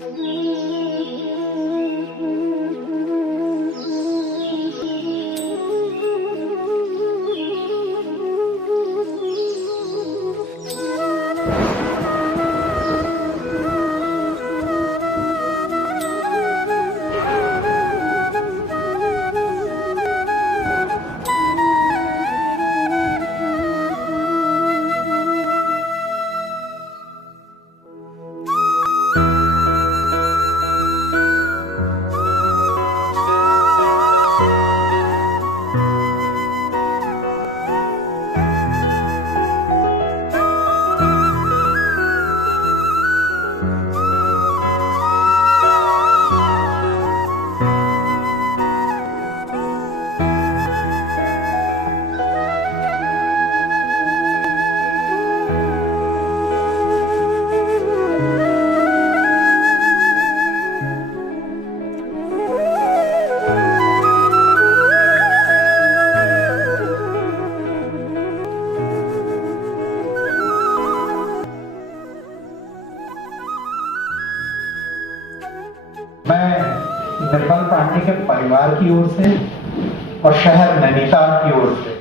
मैं निर्मल पांडे के परिवार की ओर से और शहर नैनीताल की ओर से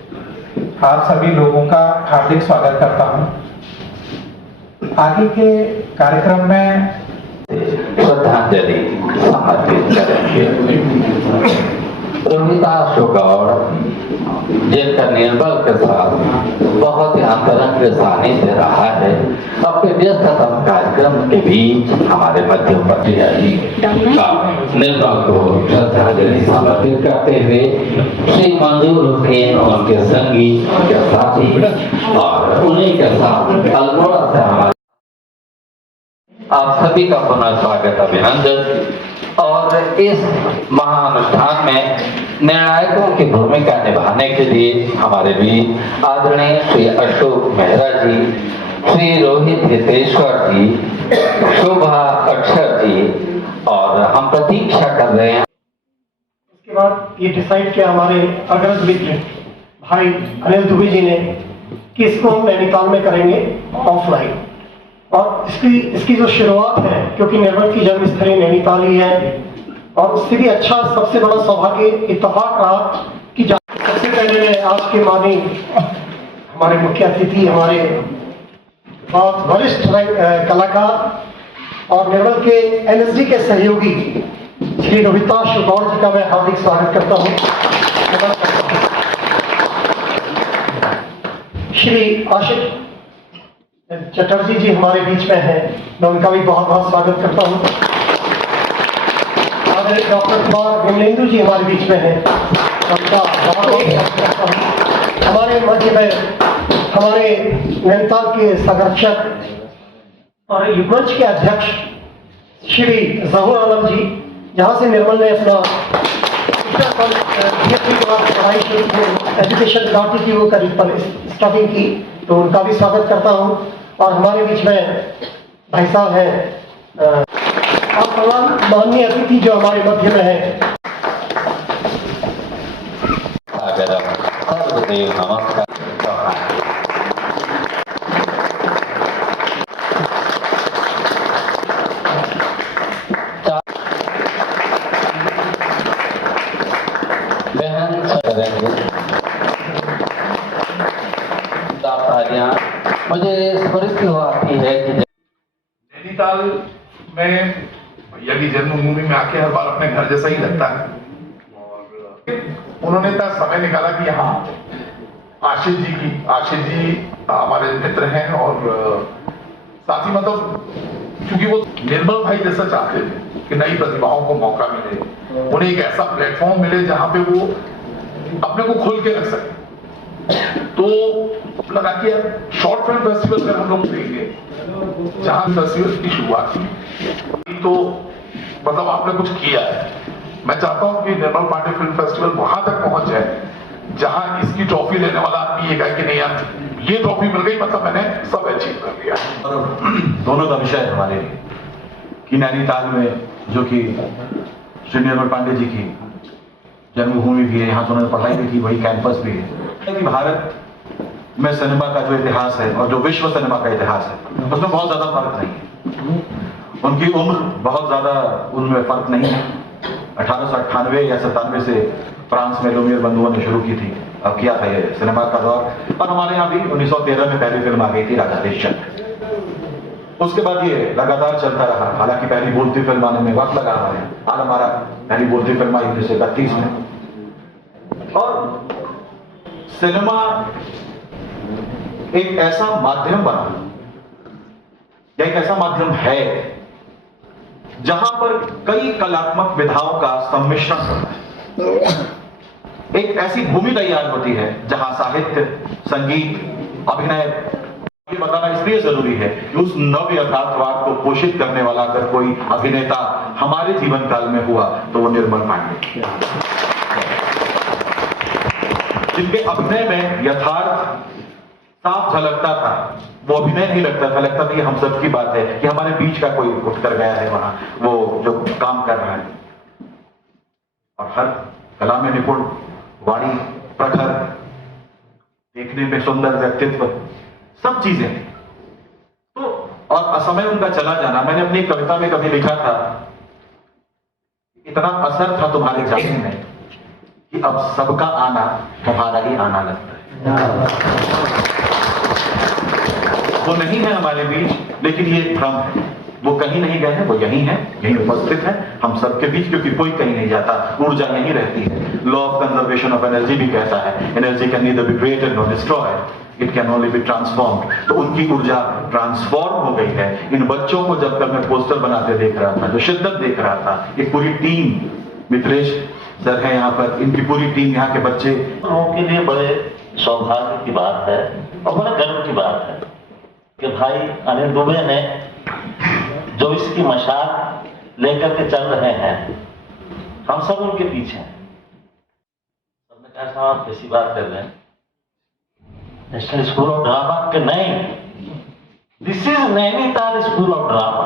आप सभी लोगों का हार्दिक स्वागत करता हूं। आगे के कार्यक्रम में श्रद्धांजलि समर्पित करेंगे। रोहिता गौड़ जिनका निर्मल के साथ बहुत ही अंतरंग सानिध्य रहा है, अपने व्यस्ततम कार्यक्रम के बीच हमारे मध्य निर्मल को श्रद्धांजलि समर्पित करते हुए श्री मंजूर हुसैन उनके संगी, उनके साथी और उन्हीं के साथ अल्मोड़ा से हमारे आप सभी का पुनः स्वागत, अभिनंदन। और इस महाअनुष्ठान में निर्णायकों की भूमिका निभाने के लिए हमारे बीच आदरणीय श्री अशोक मेहरा जी, श्री रोहित हितेश्वर जी, शोभा अक्षर जी, और हम प्रतीक्षा कर रहे हैं। उसके बाद ये डिसाइड किया हमारे अग्रज मित्र भाई अनिल दुबे जी ने कि इसको हम नैनीताल में करेंगे ऑफलाइन, और इसकी जो शुरुआत है, क्योंकि निर्मल की जन्मस्थली नैनीताल ही है, और उससे भी अच्छा सबसे बड़ा सौभाग्य इत्तेफाक रहा कि सबसे पहले आज के मानी हमारे मुख्य अतिथि, हमारे बहुत वरिष्ठ कलाकार और निर्मल के एनएसडी के सहयोगी श्री रोहिता गौड़ जी का मैं हार्दिक स्वागत करता हूँ। श्री आशिक चटर्जी जी हमारे बीच में हैं, मैं उनका भी बहुत बहुत स्वागत करता हूँ। डॉक्टर कुमार विमलेंदु जी हमारे बीच में हैं, उनका बहुत बहुत स्वागत करता हूँ। हमारे मध्य में हमारे नैनीताल के संरक्षक और युगमंच के अध्यक्ष श्री जहूर आलम जी, जहाँ से निर्मल ने अपना पढ़ाई शुरू की, एजुकेशन अथॉरिटी की वो करीब पर स्टार्टिंग की, तो उनका भी स्वागत करता हूँ। और हमारे बीच में भाई साहब हैं और तमाम माननीय अतिथि जो हमारे मध्य में है। नमस्कार। मुझे स्मृति आती है कि नैनीताल में भैया की जन्मभूमि में आके हर बार अपने घर जैसा ही लगता है, और उन्होंने इतना समय निकाला कि यहाँ आशिष जी हमारे मित्र हैं, और साथ ही मतलब क्योंकि वो निर्मल भाई जैसा चाहते थे कि नई प्रतिभाओं को मौका मिले, उन्हें एक ऐसा प्लेटफॉर्म मिले जहाँ पे वो अपने को खोल के रख सके। तो लगा कि यार शॉर्ट फिल्म फेस्टिवल में हम लोग देंगे, जहां फेस्टिवल की शुरुआत की, तो मतलब आपने कुछ किया है। मैं चाहता हूं कि निर्मल पांडे फिल्म फेस्टिवल वहां तक पहुंच जाए जहां इसकी ट्रॉफी लेने वाला आदमी ये कहे कि नहीं यार ये ट्रॉफी मिल गई, मतलब मैंने सब अचीव कर लिया। और दोनों का विषय है हमारे लिए कि नैनीताल में, जो कि श्री निर्मल पांडे जी की जन्मभूमि भी है, यहाँ से उन्होंने पढ़ाई भी की, वही कैंपस भी है। कि भारत में सिनेमा का जो इतिहास है और जो विश्व सिनेमा का इतिहास है, उसमें बहुत ज्यादा फर्क नहीं है। उनकी उम्र बहुत ज्यादा उनमें फर्क नहीं है। 1898 या 97 से फ्रांस में लुमियर बंधुओं ने शुरू की थी, अब किया था ये सिनेमा का दौर। और हमारे यहाँ भी 1913 में पहली फिल्म आ गई थी राजा हरिश्चंद्र। उसके बाद ये लगातार चलता रहा, हालांकि पहली बोलती फिल्म आने में वक्त लगा है। हाल हमारा पहली बोलती फिल्म आई 1932 में। और सिनेमा एक ऐसा माध्यम बना, या एक ऐसा माध्यम है जहां पर कई कलात्मक विधाओं का सम्मिश्रण होता है। एक ऐसी भूमि तैयार होती है जहां साहित्य, संगीत, अभिनय, ये बताना इसलिए जरूरी है कि उस नव यथार्थवाद को पोषित करने वाला अगर कोई अभिनेता हमारे जीवन काल में हुआ तो वो निर्मल पांडे, जिनके अभिनय में यथार्थ साफ झलकता था। वो अभिनय नहीं लगता था, लगता था कि हम सब की बात है, कि हमारे बीच का कोई उठ कर गया है वहां, वो जो काम कर रहा है। और हर कला में निपुण, वाणी प्रखर, देखने में सुंदर व्यक्तित्व, सब चीजें। तो और असमय उनका चला जाना, मैंने अपनी कविता में कभी लिखा था, इतना असर था तुम्हारे जाने में कि अब सबका आना तुम्हारा ही आना लगता है। वो नहीं है हमारे बीच, लेकिन ये एक भ्रम है। वो कहीं नहीं गए हैं, वो यहीं हैं, यहीं उपस्थित है हम सबके बीच, क्योंकि कोई कहीं नहीं जाता, ऊर्जा यहीं रहती है। Law of conservation of energy भी कहता है, energy can neither be created nor destroyed, it can only be transformed. तो उनकी ऊर्जा ट्रांसफॉर्म हो गई है। इन बच्चों को जब तक मैं पोस्टर बनाते देख रहा था, जो शिद्दत देख रहा था, एक पूरी टीम, मित्रेश सर है यहाँ पर, इनकी पूरी टीम, यहाँ के बच्चे, लोगों के लिए बड़े सौभाग्य की बात है और बड़े गर्व की बात है कि भाई अनिल दुबे ने जो इसकी मशाल लेकर के चल रहे हैं, हम सब उनके पीछे हैं। सबने कहा साहब आप कैसी बात कर रहे हैं, नेशनल स्कूल ऑफ ड्रामा के नहीं, this is Nainital school of drama.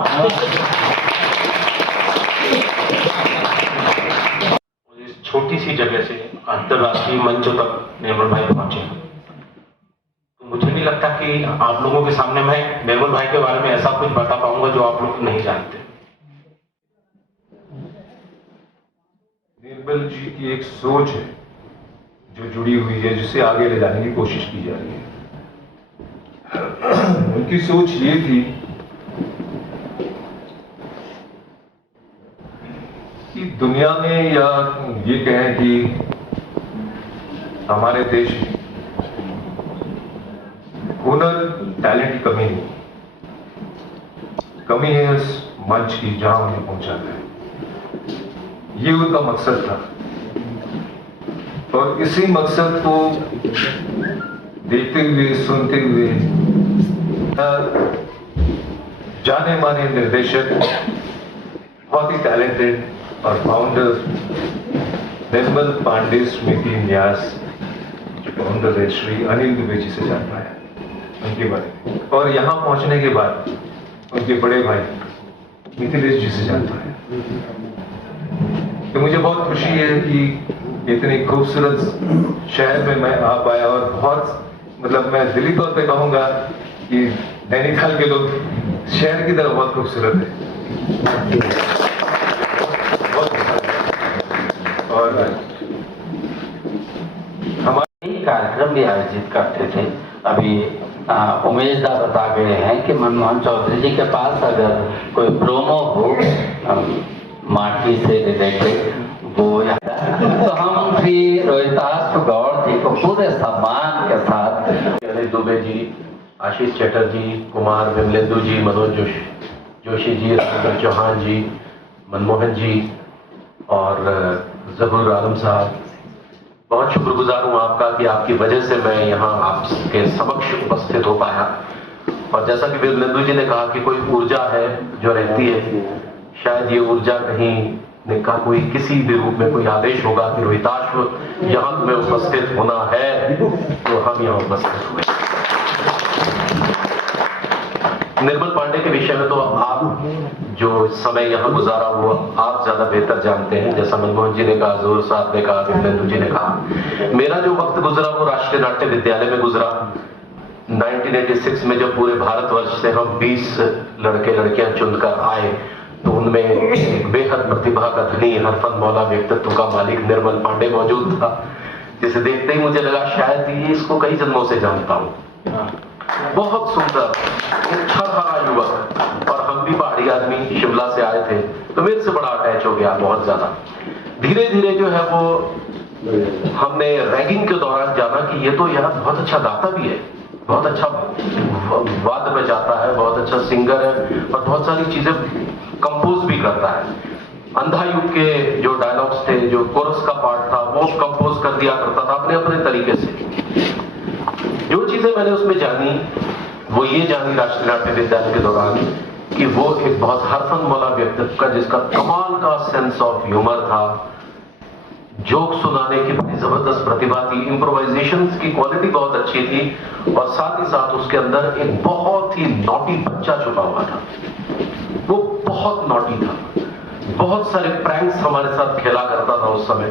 इस छोटी सी जगह से अंतरराष्ट्रीय मंचों तक निर्मल भाई पहुंचे, तो मुझे नहीं लगता कि आप लोगों के सामने मैं निर्मल भाई के बारे में ऐसा कुछ बता पाऊंगा जो आप लोग नहीं जानते। निर्मल जी की एक सोच है जो जुड़ी हुई है, जिसे आगे ले जाने की कोशिश की जा रही है। उनकी सोच ये थी कि दुनिया में, या ये कहें कि हमारे देश में हुनर, टैलेंट की कमी नहीं, कमी है उस मंच की जहां उन्हें पहुंचाना है। ये उनका मकसद था और इसी मकसद को देखते हुए, सुनते हुए, जाने माने निर्देशक, बहुत ही टैलेंटेड और फाउंडर निर्मल पांडे स्मृति न्यास, जो फाउंडर है, श्री अनिल दुबे जी से जान पाया उनके बारे में, और यहाँ पहुंचने के बाद उनके बड़े भाई मिथिलेश जी से जान पाया। तो मुझे बहुत खुशी है कि इतनी खूबसूरत शहर में मैं आ पाया, और बहुत, मतलब मैं दिली तौर पे कहूँगा कि नैनीताल के लोग शहर की तरह बहुत खूबसूरत है। और हमारे कार्यक्रम भी आयोजित करते थे। अभी उमेश दा बता गए हैं कि मनमोहन चौधरी जी के पास अगर कोई प्रोमो हो माटी से रिलेटेड, वो तो हम श्री रोहितास गौड़ जी को पूरे सम्मान के साथ, अनिल दुबे जी, आशीष चटर्जी, कुमार विमलेंदु जी, मनोज जोशी जी, राजेंद्र चौहान जी, मनमोहन जी और जहूर आलम साहब, बहुत शुक्रगुजार हूँ आपका कि आपकी वजह से मैं यहाँ आपके समक्ष उपस्थित हो पाया। और जैसा कि विमलेंदु जी ने कहा कि कोई ऊर्जा है जो रहती है, शायद ये ऊर्जा कहीं का कोई किसी भी रूप में कोई आदेश होगा कि रोहिताश्व यहाँ तुम्हें उपस्थित होना है, तो हम यहाँ उपस्थित हुए। निर्मल पांडे के विषय में तो आप जो समय यहाँ गुजारा वो आप ज्यादा बेहतर जानते हैं। जैसा मनमोहन जी ने कहा, जोर साहब ने कहा, विमलेंदु जी ने कहा, मेरा जो वक्त गुजरा वो राष्ट्रीय नाट्य विद्यालय में गुजरा। 1986 में जब पूरे भारतवर्ष से हम 20 लड़के लड़कियां चुनकर आए तो उनमें एक बेहद प्रतिभा का धनी हरफन मौला व्यक्तित्व का मालिक निर्मल पांडे मौजूद था, जिसे देखते ही मुझे लगा शायद ये इसको कई जन्मों से जानता हूँ। बहुत सुंदर छरहरा युवक, और हम भी पहाड़ी आदमी शिमला से आए थे तो मेरे से बड़ा अटैच हो गया बहुत ज्यादा। धीरे धीरे जो है वो हमने रैगिंग के दौरान जाना कि ये तो यार बहुत अच्छा गाता भी है, बहुत अच्छा वाद्य बजाता है, बहुत अच्छा सिंगर है और बहुत सारी चीजें कंपोज भी करता है। अंधा युग के जो डायलॉग्स थे, जो कोरस का पार्ट था, वो कंपोज कर दिया करता था अपने अपने तरीके से। जो चीजें मैंने उसमें जानी वो ये जानी राष्ट्रीय नाट्य विद्यालय के दौरान कि वो एक बहुत हरफन मौला व्यक्तित्व का, जिसका कमाल का सेंस ऑफ ह्यूमर था, जोक सुनाने की बड़ी जबरदस्त प्रतिभा थी, इम्प्रोवाइजेशन की क्वालिटी बहुत अच्छी थी और साथ ही साथ उसके अंदर एक बहुत ही नॉटी बच्चा छुपा हुआ था। वो बहुत नॉटी था, बहुत सारे प्रैंक्स हमारे साथ खेला करता था उस समय,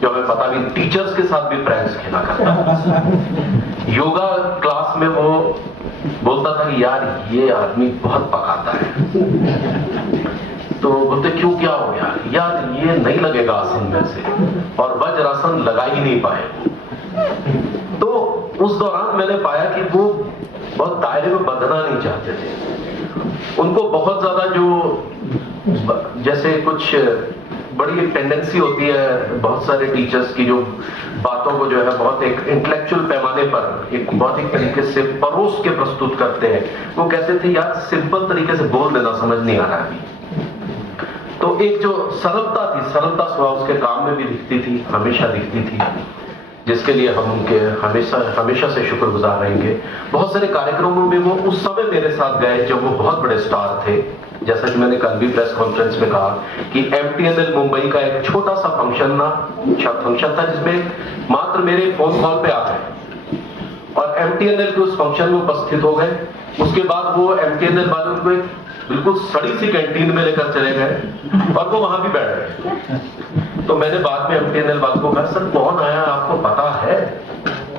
जो हमें पता भी, टीचर्स के साथ भी प्रैंक्स खेला करता था। योगा क्लास में वो बोलता था कि यार ये आदमी बहुत पकाता है, तो बोलते क्यों, क्या हो गया यार, ये नहीं लगेगा आसन में से, और वज्रासन लगा ही नहीं पाए। तो उस दौरान मैंने पाया कि वो बहुत दायरे में बंधना नहीं चाहते थे। उनको बहुत ज्यादा जो जैसे कुछ बड़ी एक टेंडेंसी होती है बहुत सारे टीचर्स की, जो बातों को जो है बहुत एक इंटेलेक्चुअल पैमाने पर एक बहुत एक तरीके से परोस के प्रस्तुत करते हैं। वो कहते थे यार सिंपल तरीके से बोल देना, समझ नहीं आ रहा है अभी। तो एक जो सरलता थी, सरलता स्वभाव उसके काम में भी दिखती थी, हमेशा दिखती थी, जिसके लिए हम उनके हमेशा हमेशा से शुक्रगुजार रहेंगे। बहुत सारे कार्यक्रमों में वो उस समय मेरे साथ गए जब वो बहुत बड़े स्टार थे। जैसा कि मैंने कल भी प्रेस कॉन्फ्रेंस में कहा कि MTNL मुंबई का एक छोटा सा फंक्शन था जिसमें मात्र मेरे फोन कॉल पे आ गए और MTNL के उस फंक्शन में उपस्थित हो गए। उसके बाद वो MTNL वालों को एक बिल्कुल सड़ी सी कैंटीन में लेकर चले गए और वो वहां भी बैठ गए। तो मैंने बाद में MTNL वालों को कहा, सर कौन आया आपको पता है,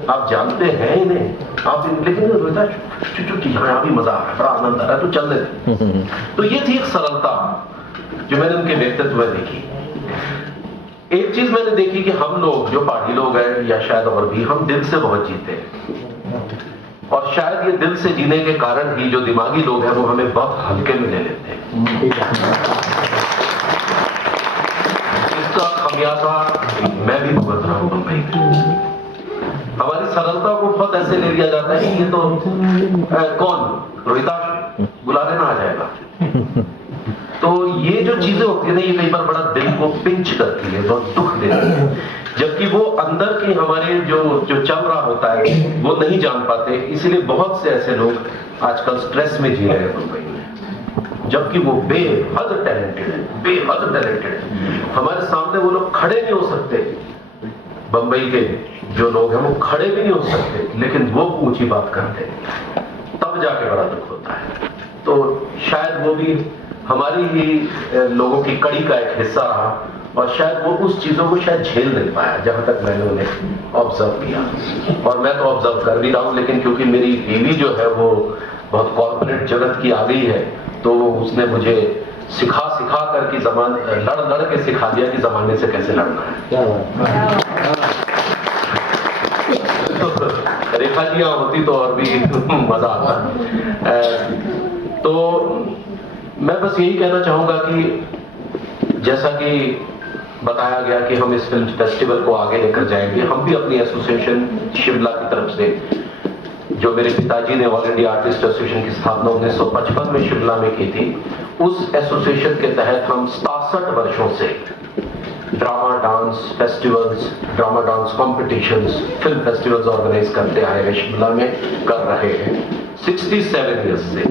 आप जानते हैं इन्हें, आप लेकिन रोहिता यहाँ भी मजा आ रहा है, बड़ा आनंद आ रहा है, तो चल रहे। तो ये थी एक सरलता जो मैंने उनके व्यक्तित्व में देखी। एक चीज मैंने देखी कि हम लोग जो पहाड़ी लोग हैं या शायद और भी, हम दिल से बहुत जीते हैं और शायद ये दिल से जीने के कारण ही जो दिमागी लोग हैं वो हमें बहुत हल्के में ले लेते हैं। इसका खमियाजा मैं भी भुगत रहा हूं मुंबई में। हमारी सरलता को बहुत ऐसे ले लिया जाता है कि ये तो कौन रोहिताश बुला लेना आ जाएगा। तो ये जो चीजें होती है ना, ये कई बार बड़ा दिल को पिंच करती है, बहुत दुख देती है, जबकि वो अंदर की हमारे जो चल रहा होता है वो नहीं जान पाते। इसलिए बहुत से ऐसे लोग आजकल स्ट्रेस में जी रहे हैं मुंबई में, जबकि वो बेहद टैलेंटेड है, बेहद टैलेंटेड है। हमारे सामने वो लोग खड़े नहीं हो सकते, बंबई के जो लोग हैं वो खड़े भी नहीं हो सकते, लेकिन वो ऊंची बात करते हैं, तब जाके बड़ा दुख होता है। तो शायद वो भी हमारी ही लोगों की कड़ी का एक हिस्सा रहा और शायद वो उस चीजों को शायद झेल नहीं पाया, जहां तक मैंने उन्हें ऑब्जर्व किया। और मैं तो ऑब्जर्व कर भी रहा हूं, लेकिन क्योंकि मेरी बीवी जो है वो बहुत कॉर्पोरेट जगत की आ गई है, तो उसने मुझे सिखा कर कि लड़ के सिखा दिया कि जमाने से कैसे लड़ना है। तो रेखा जी होती तो और भी मजा आता। तो मैं बस यही कहना चाहूंगा कि जैसा कि बताया गया कि हम इस फिल्म फेस्टिवल को आगे लेकर जाएंगे, हम भी अपनी एसोसिएशन शिमला की तरफ से, जो मेरे पिताजी ने ऑल इंडिया आर्टिस्ट एसोसिएशन की स्थापना 1955 में शिमला में की थी, उस एसोसिएशन के तहत हम 67 वर्षों से drama dance festivals, drama dance competitions, film festivals organise करते आए हैं, शिमला में कर रहे हैं 67 ईयर्स से।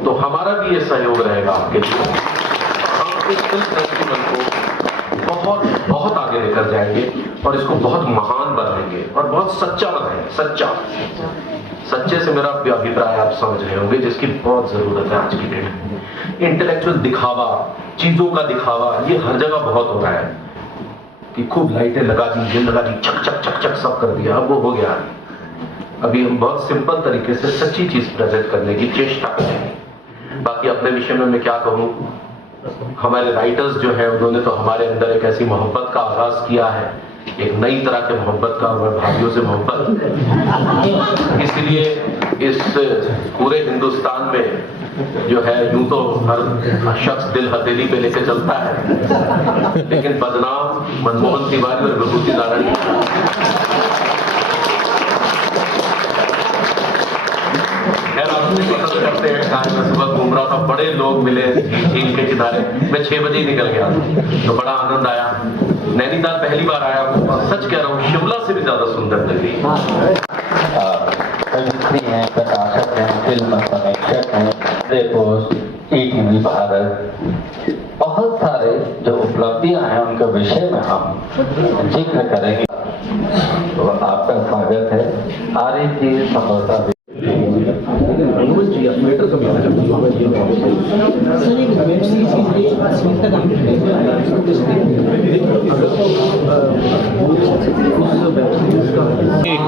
तो हमारा भी ये सहयोग रहेगा आपके लिए। हम इस फिल्म फेस्टिवल को बहुत बहुत आगे लेकर जाएंगे और इसको बहुत महान बनाएंगे और बहुत सच्चा बनाएंगे। सच्चे से मेरा अभिप्राय आप समझ रहे होंगे, जिसकी बहुत जरूरत है आज की डेट में। इंटेलेक्चुअल दिखावा, चीजों का दिखावा, ये हर जगह बहुत हो रहा है कि खूब लाइटें लगा दी, चक चक चक चक सब कर दिया, अब वो हो गया। अभी हम बहुत सिंपल तरीके से सच्ची चीज प्रेजेंट करने की चेष्टा करेंगे। बाकी अपने विषय में मैं क्या कहूँ, हमारे राइटर्स जो है उन्होंने तो हमारे अंदर एक ऐसी मोहब्बत का आगाज किया है, एक नई तरह के मोहब्बत का, और भाइयों से मोहब्बत। इसलिए इस पूरे हिंदुस्तान में जो है, यूं तो हर शख्स दिल हथेली पे लेके चलता है, लेकिन बदनाम मनमोहन तिवारी और विभूति नारायण। खैर आपसे पसंद करते हैं। आज मैं सुबह घूम रहा था, बड़े लोग मिले झील के किनारे, मैं 6 बजे ही निकल गया तो बड़ा आनंद आया। नैनीताल पहली बार आया हूँ और सच कह रहा हूँ, शिमला से भी ज्यादा सुंदर नगरी है। अभिनेत्री हैं, प्रकाशक हैं, फिल्म समीक्षक हैं, ETV भारत, बहुत सारे जो उपलब्धियां हैं उनके विषय में हम जिक्र करेंगे। तो आपका स्वागत है। आर्य जी संभवतः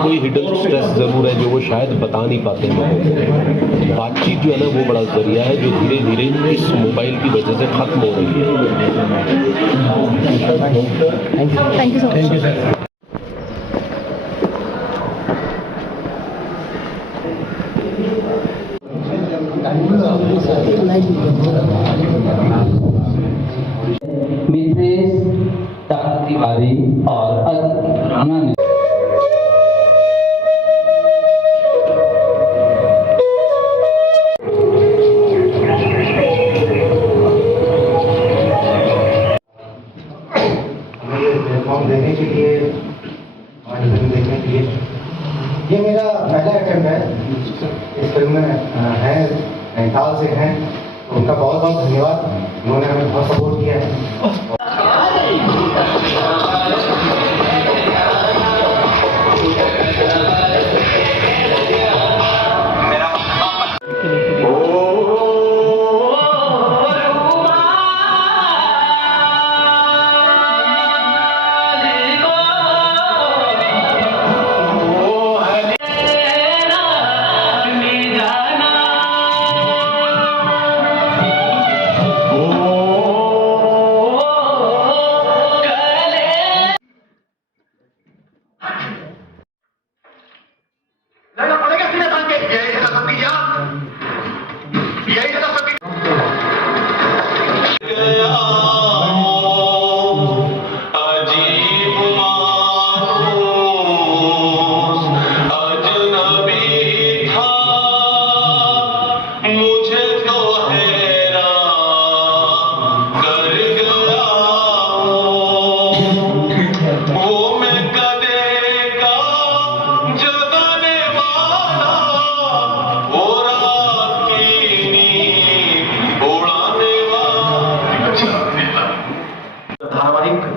कोई हिडन स्ट्रेस जरूर है जो वो शायद बता नहीं पाते हैं। बातचीत जो है ना वो बड़ा जरिया है जो धीरे धीरे इस मोबाइल की वजह से खत्म हो रही है। Thank you sir. Mrs Tiwari और राणा ने देने के लिए और फिल्म देखने के लिए, ये मेरा पहला अटेम्प्ट है इस फिल्म में है, नैनीताल से हैं, तो उनका बहुत बहुत धन्यवाद। उन्होंने हमें बहुत सपोर्ट किया है।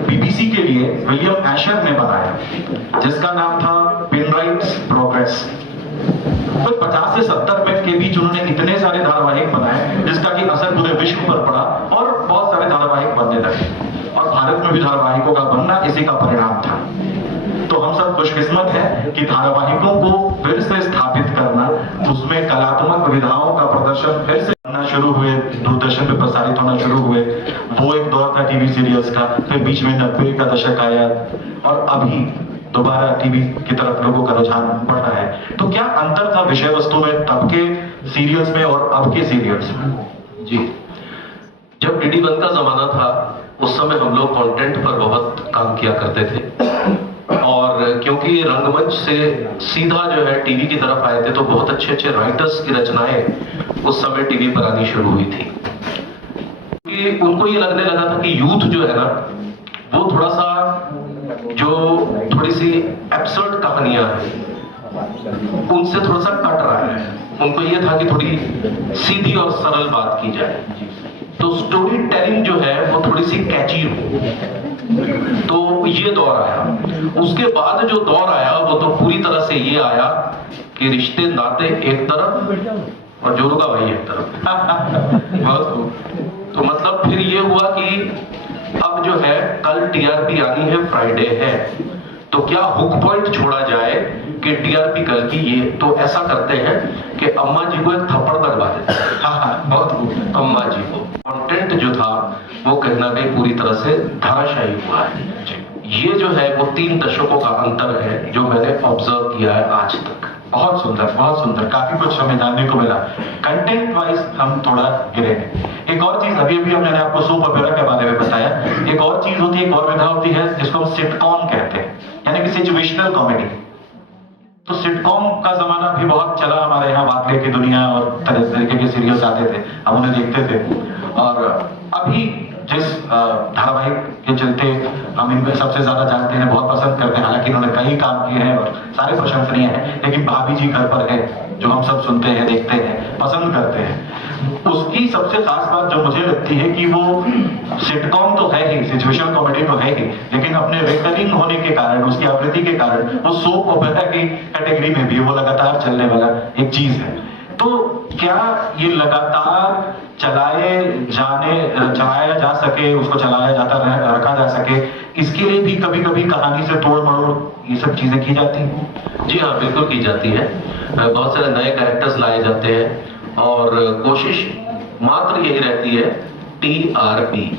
बीबीसी के लिए विलियम एशर ने बनाया, जिसका नाम था पेनराइट्स प्रोग्रेस। तो 50 से 70 मिनट के बीच उन्होंने इतने सारे धारावाहिक बनाए जिसका कि असर पूरे विश्व पर पड़ा और बहुत सारे धारावाहिक बनने लगे, और भारत में भी धारावाहिकों का बनना इसी का परिणाम था। तो हम सब खुशकिस्मत हैं कि धारावाहिकों को फिर से स्थापित करना, उसमें कलात्मक विधाओं का प्रदर्शन फिर से करना शुरू हुए, दूरदर्शन पे प्रसारित होना शुरू हुए। वो एक दौर था टीवी सीरियल्स का, फिर बीच में 90 का दशक आया और अभी दोबारा टीवी की तरफ लोगों का रुझान बढ़ रहा है। तो क्या अंतर था विषय वस्तु में तब के सीरियल्स में और अब के सीरियल्स में? जी, जब DD1 का जमाना था उस समय हम लोग कंटेंट पर बहुत काम किया करते थे, और क्योंकि रंगमंच से सीधा जो है टीवी की तरफ आए थे, तो बहुत अच्छे अच्छे राइटर्स की रचनाएं उस समय टीवी पर आनी शुरू हुई थी। कि उनको ये लगने लगा था कि यूथ जो है ना, वो थोड़ा सा जो थोड़ी सी एब्सर्ड कहानियां हैं उनसे थोड़ा सा कट रहा है। उनको ये था कि थोड़ी सीधी और सरल बात की जाए, तो स्टोरी टेलिंग जो है वो थोड़ी सी कैची हो। तो ये दौर आया। उसके बाद जो दौर आया वो तो पूरी तरह से ये आया कि रिश्ते नाते एक तरफ और जोरू का भाई एक तरफ। बहुत खूब। तो मतलब फिर ये हुआ कि अब जो है कल TRP आनी है, फ्राइडे है, तो क्या हुक पॉइंट छोड़ा जाए कि टीआरपी कल की ये तो ऐसा करते हैं कि अम्मा जी को एक थप्पड़ लगवा देते हैं। हाँ, बहुत खूब। अम्मा जी को कंटेंट जो था वो कहीं ना कहीं पूरी तरह से धराशायी हुआ है। ये जो है वो 3 दशकों का अंतर है जो मैंने ऑब्जर्व किया है आज तक। बहुत सुंदर, काफी कुछ हमें जानने को मिला। कंटेंट वाइज हम थोड़ा गिरे हैं। एक और चीज अभी मैंने आपको सोप ओपेरा के बारे में बताया। एक और चीज होती है, एक और विधा होती है जिसको हम सिटकॉम कहते हैं, यानी कि सिचुएशनल कॉमेडी। तो सिटकॉम का जमाना भी बहुत चला हमारे यहाँ। वाकले की दुनिया और तरह तरीके के सीरियल्स आते थे, हम उन्हें देखते थे। और अभी जिस धारावाहिक के चलते हम इनको सबसे ज्यादा जानते हैं, बहुत पसंद करते हैं, हालांकि इन्होंने कई काम किए हैं और सारे प्रशंसनीय हैं, लेकिन भाभी जी घर पर है जो हम सब सुनते हैं, देखते हैं, पसंद करते हैं। उसकी सबसे खास बात जो मुझे लगती है कि वो सिटकॉम तो है ही, सिचुएशनल कॉमेडी तो है ही, लेकिन अपने रिकरिंग होने के कारण, उसकी आवृत्ति के कारण वो सोप ओपेरा की कैटेगरी में भी वो लगातार चलने वाला एक चीज है। तो क्या ये लगातार चलाया जा सके, उसको चलाया जाता रखा जा सके, इसके लिए भी कभी कभी कहानी से तोड़ मरोड़ ये सब चीजें की जाती हैं? जी हाँ, बिल्कुल की जाती है। बहुत सारे नए कैरेक्टर्स लाए जाते हैं और कोशिश मात्र यही रहती है टीआरपी।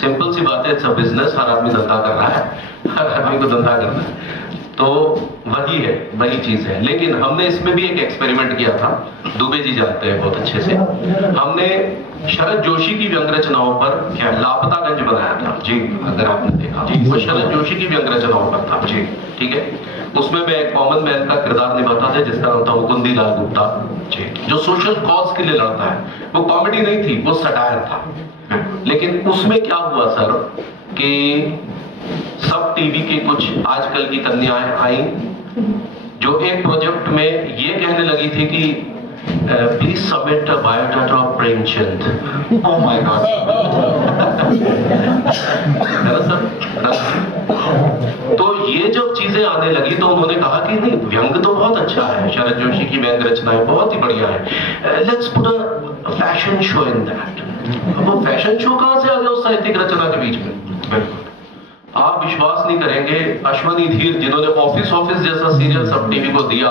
सिंपल सी बात है, इट्स अ बिजनेस, हर आदमी धंधा कर रहा है, हर आदमी को धंधा करना है, तो वही है, वही चीज है। लेकिन हमने इसमें भी एक एक्सपेरिमेंट किया था, दुबे जी जानते हैं बहुत अच्छे से। हमने शरद जोशी की व्यंग रचनाओं पर क्या लापतागंज बनाया था जी, अगर आपने देखा जी, वो शरद जोशी की व्यंग रचनाओं पर था जी, ठीक है। उसमें मैं एक कॉमन मैन का किरदार निभाता था जिसका नाम था मुकुंदी लाल गुप्ता जी, जो सोशल कॉज के लिए लड़ता है। वो कॉमेडी नहीं थी, वो सटायर था। लेकिन उसमें क्या हुआ सर कि सब टीवी की कुछ आजकल की कन्याएं आई जो एक प्रोजेक्ट में ये कहने लगी थी कि please submit biodata of Premchand. Oh my God, है ना सर? तो ये जब चीजें आने लगी तो उन्होंने कहा कि नहीं, व्यंग तो बहुत अच्छा है, शरद जोशी की व्यंग रचनाएं बहुत ही बढ़िया है, let's put a fashion show in that. वो फैशन शो कहां से आ गया उस साहित्यिक रचना के बीच में? बिल्कुल, आप विश्वास नहीं करेंगे, अश्वनी धीर जिन्होंने ऑफिस जैसा सीरियल सब टीवी को दिया,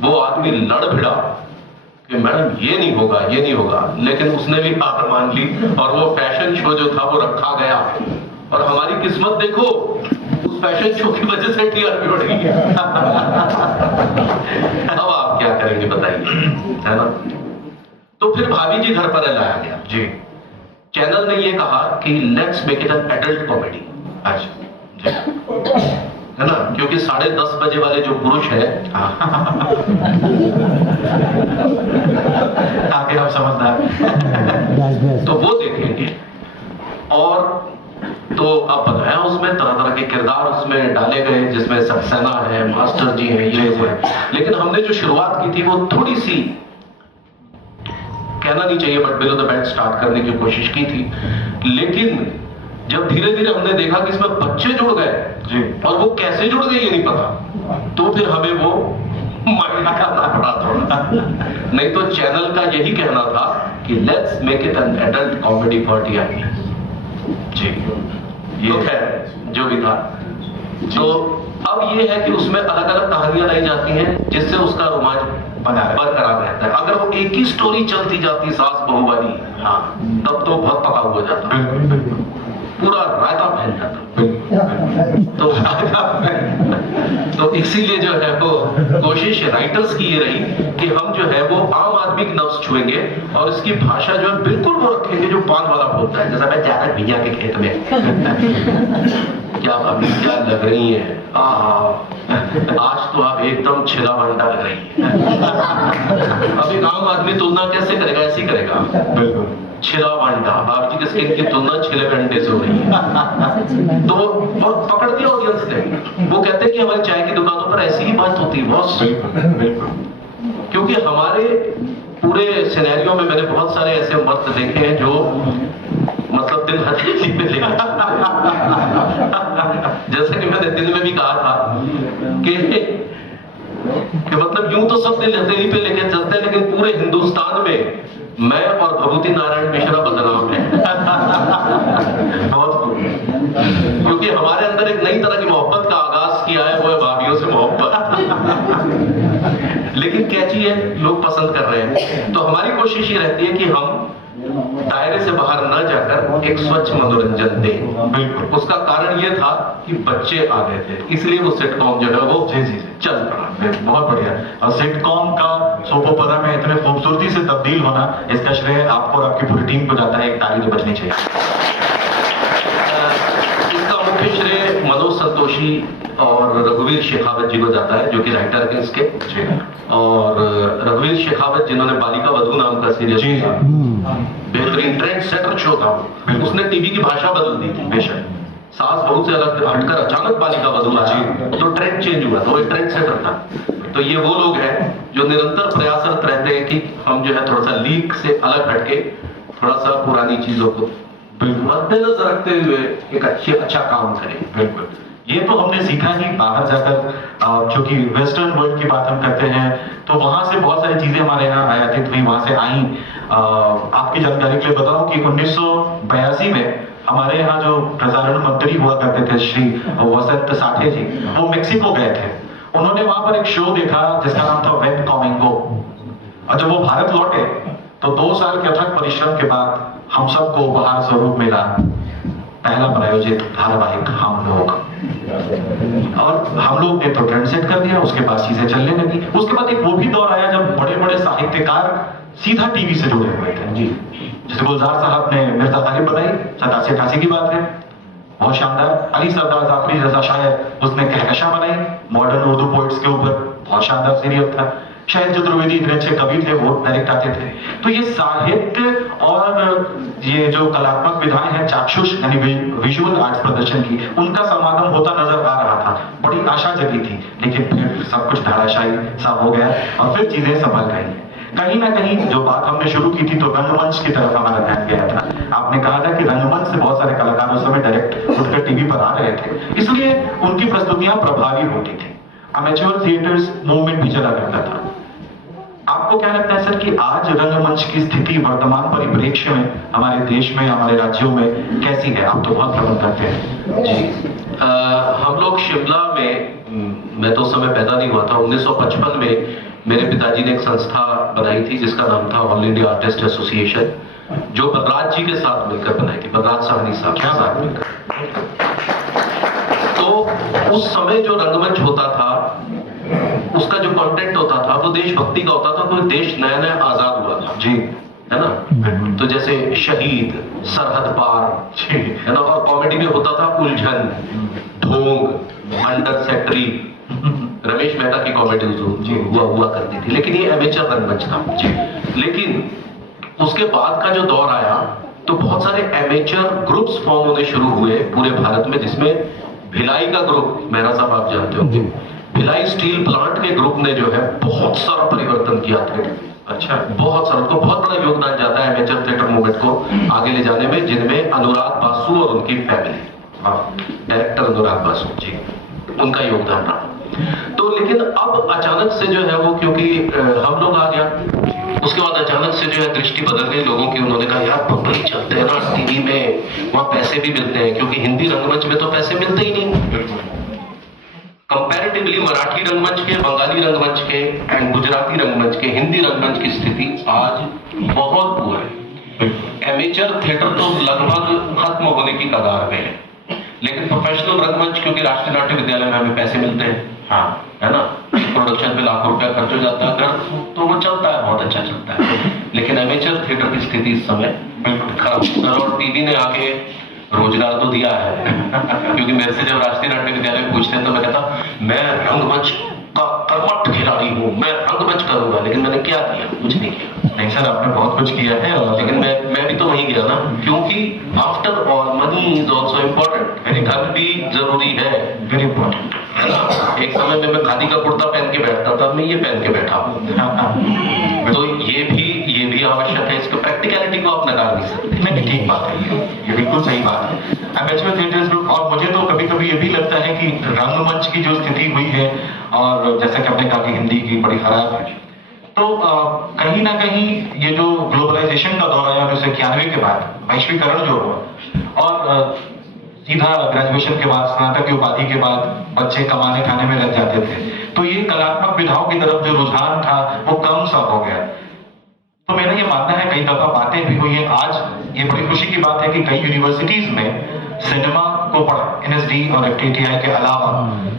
वो आदमी लड़ भिड़ा कि मैडम ये नहीं होगा, ये नहीं होगा, लेकिन उसने भी हार मान ली और वो फैशन शो जो था वो रखा गया। और हमारी किस्मत देखो, उस फैशन शो की वजह से टीआरपी बढ़ गई है। अब आप क्या करेंगे बताइए, है ना? तो फिर भाभी जी घर पर लाया गया जी। चैनल ने ये कहा कि let's make it an adult comedy. अच्छा, है ना, क्योंकि 10:30 बजे वाले जो पुरुष है आगे आप समझदार तो वो देखेंगे। और तो अब बताया उसमें तरह तरह के किरदार उसमें डाले गए, जिसमें सक्सेना है, मास्टर जी है, ये है। लेकिन हमने जो शुरुआत की थी वो थोड़ी सी, कहना नहीं चाहिए, but below the belt start करने की कोशिश की थी। लेकिन जब धीरे धीरे हमने देखा कि इसमें बच्चे जुड़ गए जी, और वो कैसे जुड़ गए ये नहीं पता, तो फिर हमें वो माइंड करना पड़ा थोड़ा। नहीं तो चैनल का यही कहना था कि let's make it an adult comedy for TRP जी, ये है जो भी था। तो अब ये है कि उसमें अलग अलग कहानियां लाई जाती हैं जिससे उसका रोमांच बरकरार रहता है। अगर वो एक ही स्टोरी चलती जाती सास बहू वाली, हाँ, तब तो बहुत पका हुआ जाता, पूरा रायता फैल जाता। तो इसीलिए जो है वो कोशिश राइटर्स की ये रही कि हम जो है वो आम आदमी की नफ्स छुएंगे और इसकी भाषा जो है बिल्कुल वो रखेंगे जो पान वाला बोलता है, जैसा मैं जा रहा भैया के खेत में क्या अभी क्या लग रही है, आज तो आप एकदम छिला भंडा लग रही है। अब एक आम आदमी तुलना कैसे करेगा? ऐसी करेगा, बिल्कुल छिला भंडा। बाबूजी के स्किन की तुलना छिले भंडे से हो रही है। तो वो पकड़ दिया ऑडियंस ने। वो कहते हैं कि हमारी चाय की दुकानों पर ऐसी ही बात होती है बहुत, क्योंकि हमारे पूरे सिनेरियो में मैंने बहुत सारे ऐसे मर्द देखे हैं जो मतलब दिल हथेली पे ले जैसे कि मैंने दिन में भी कहा था कि मतलब यूं तो सब दिल हथेली पे लेके चलते हैं, लेकिन पूरे हिंदुस्तान में मैं और भभूति नारायण मिश्रा बदनाम है। बहुत, क्योंकि हमारे अंदर एक नई तरह की मोहब्बत का आगाज किया है, वो है भाभीियों से मोहब्बत। कैची है, लोग पसंद कर रहे हैं। तो हमारी कोशिश ये रहती है कि हम दायरे से बाहर न जाकर एक स्वच्छ मनोरंजन दें। बिल्कुल, उसका कारण ये था कि बच्चे आ गए थे, इसलिए वो सिटकॉम जो है वो चल पड़ा। बहुत बढ़िया। और सिटकॉम का सोप ओपेरा में इतने खूबसूरती से तब्दील होना, इसका श्रेय आपको और आपकी पूरी टीम को जाता है। एक ताली तो बचनी चाहिए। इसका मुख्य श्रेय मनोज संतोषी और रघुवीर शेखावत जी को जाता है, जो कि राइटर है इसके। और रघुवीर शेखावत जिन्होंने बालिका वधू नाम का सीरियल, बेहतरीन ट्रेंड सेटर शो था, उसने टीवी की भाषा बदल दी थी। बेशक सास बहू से अलग हटकर अचानक बालिका वधू आया तो ट्रेंड चेंज हुआ, तो वो एक ट्रेंड सेटर था। तो ये वो लोग हैं जो निरंतर प्रयासरत रहते हैं कि हम जो है थोड़ा सा लीक से अलग हटके थोड़ा सा पुरानी चीजों को मद्देनजर रखते हुए एक अच्छा काम करें। बिल्कुल, ये तो हमने सीखा ही बाहर जाकर। क्योंकि वेस्टर्न वर्ल्ड की बात हम करते हैं तो वहां से बहुत सारी चीजें हमारे यहाँ आयातित हुई, वहां से आई। आपकी जानकारी के लिए बताऊं कि 1982 में हमारे यहाँ जो प्रसारण मंत्री हुआ करते थे श्री वसंत साठे जी, वो मेक्सिको गए थे। उन्होंने वहां पर एक शो देखा जिसका नाम था वेट कॉमिंगो, और जब वो भारत लौटे तो 2 साल के अथक परिश्रम के बाद हम सबको उपहार स्वरूप मिला पहला प्रायोजित धारावाहिक हम लोग। और हम लोग ने तो ट्रेंड सेट कर दिया, उसके बाद चीजें चलने लगी। उसके बाद एक वो भी दौर आया जब बड़े बड़े साहित्यकार सीधा टीवी से जुड़े हुए थे। जी, जैसे गुलजार साहब ने मिर्जा गालिब बनाई, 87-88 की बात है, बहुत शानदार। अली सरदार जाफरी रजा शायर उसने कहकशा बनाई, मॉडर्न उर्दू पोइट्स के ऊपर, बहुत शानदार सीरियल था। शायद चतुर्वेदी इतने अच्छे कवि थे, वो डायरेक्ट आते थे। तो ये साहित्य और ये जो कलात्मक विधाएं हैं, चाक्षुष यानी विजुअल आर्ट्स प्रदर्शन की, उनका समागम होता नजर आ रहा था। बड़ी आशा जगी थी, लेकिन फिर सब कुछ धाराशायी सा हो गया और फिर चीजें संभल गई। कहीं ना कहीं जो बात हमने शुरू की थी तो रंगमंच की तरफ हमारा ध्यान गया था। आपने कहा था कि रंगमंच से बहुत सारे कलाकार उस समय डायरेक्ट उठकर टीवी पर आ रहे थे, इसलिए उनकी प्रस्तुतियां प्रभावी होती थी। अमेच्योर थिएटर्स मूवमेंट भी चला करता था। आपको क्या लगता है सर कि आज रंगमंच की स्थिति वर्तमान परिप्रेक्ष्य में हमारे देश में, हमारे राज्यों में कैसी है? आप तो बहुत भ्रमण करते हैं। जी, हम लोग शिमला में, मैं तो उस समय पैदा नहीं हुआ था, 1955 में मेरे पिताजी ने एक संस्था बनाई थी जिसका नाम था ऑल इंडिया आर्टिस्ट एसोसिएशन, जो बलराज जी के साथ मिलकर बनाई थी, बलराज साहनी साहब के साथ मिलकर। तो उस समय जो रंगमंच होता था उसका जो कंटेंट होता था वो देशभक्ति का होता था। कोई देश नया नया आजाद हुआ था, जी है ना। तो जैसे शहीद, सरहद पार, है ना। और कॉमेडी में होता था उलझन, ढोंग, अंडर सेक्टरी, रमेश मेहता की कॉमेडी हुआ करती थी। लेकिन ये एमेचर रंगमंच था। लेकिन उसके बाद का जो दौर आया तो बहुत सारे एमेचर ग्रुप्स फॉर्म होने शुरू हुए पूरे भारत में, जिसमें भिलाई का ग्रुप, मेहरा साहब आप जानते हो, भिलाई स्टील प्लांट के ग्रुप ने जो है बहुत सारा परिवर्तन किया था। अच्छा, बहुत सारा, उनको बहुत बड़ा योगदान जाता है एमेचर थिएटर मूवमेंट को आगे ले जाने में, जिनमें अनुराग बासु और उनकी फैमिली, डायरेक्टर अनुराग बासु जी, उनका योगदान रहा। तो लेकिन अब अचानक से जो है वो, क्योंकि हम लोग आ गया, उसके बाद अचानक से जो है दृष्टि बदल गई लोगों की। उन्होंने कहा यार बम्बई चलते हैं ना टीवी में, वहां पैसे भी मिलते हैं, क्योंकि हिंदी रंगमंच में तो पैसे मिलते ही नहीं। कंपैरेटिवली मराठी रंगमंच के, बंगाली रंगमंच के एंड गुजराती रंगमंच के, हिंदी रंगमंच की स्थिति आज बहुत बुरा है। एमेचर थिएटर तो लगभग खत्म होने की कगार में है, लेकिन प्रोफेशनल रंगमंच, क्योंकि राष्ट्रीय नाट्य विद्यालय में हमें पैसे मिलते हैं, हाँ है ना, प्रोडक्शन पे लाखों रुपया खर्च हो जाता है, अगर तो वो चलता है, बहुत अच्छा चलता है। लेकिन एमेचर थिएटर की स्थिति इस समय बिल्कुल खराब। और टीवी ने आके रोजगार तो दिया है क्योंकि मेरे से जब राष्ट्रीय नाट्य विद्यालय में पूछते हैं तो मैं कहता मैं रंगमंच का कर्मठ खिलाड़ी हूँ, मैं रंगमंच करूंगा, लेकिन मैंने क्या किया? कुछ नहीं किया। नहीं सर, आपने बहुत कुछ किया है, लेकिन मैं भी तो वहीं गया ना, क्योंकि after all money is also important. यानी धन भी जरूरी है, वेरी इंपॉर्टेंट, है ना। एक समय में मैं खादी का कुर्ता पहन के बैठता था, मैं ये पहन के बैठा हूँ। तो ये भी आवश्यक है, इसको प्रैक्टिकलिटी को आप नकार नहीं सकते। नहीं, ठीक बात है, ये बिल्कुल सही बात है। एमेच्योर थिएटर्स ग्रुप, और मुझे तो कभी कभी ये भी लगता है कि रंगमंच की जो स्थिति हुई है, और जैसा कि आपने कहा कि हिंदी की बड़ी खराब है, तो कहीं ना कहीं ये जो ग्लोबलाइजेशन का दौर आया 1991 के बाद, वैश्वीकरण जो हुआ, और सीधा ग्रेजुएशन के बाद, स्नातक की उपाधि के बाद बच्चे कमाने खाने में लग जाते थे, तो ये कलात्मक विधाओं की तरफ जो रुझान था वो कम सा हो गया। तो मेरा ये मानना है, कई दफा बातें भी हुई है, आज ये बड़ी खुशी की बात है कि कई यूनिवर्सिटीज में सिनेमा को पढ़ा, NSD और FTTI के अलावा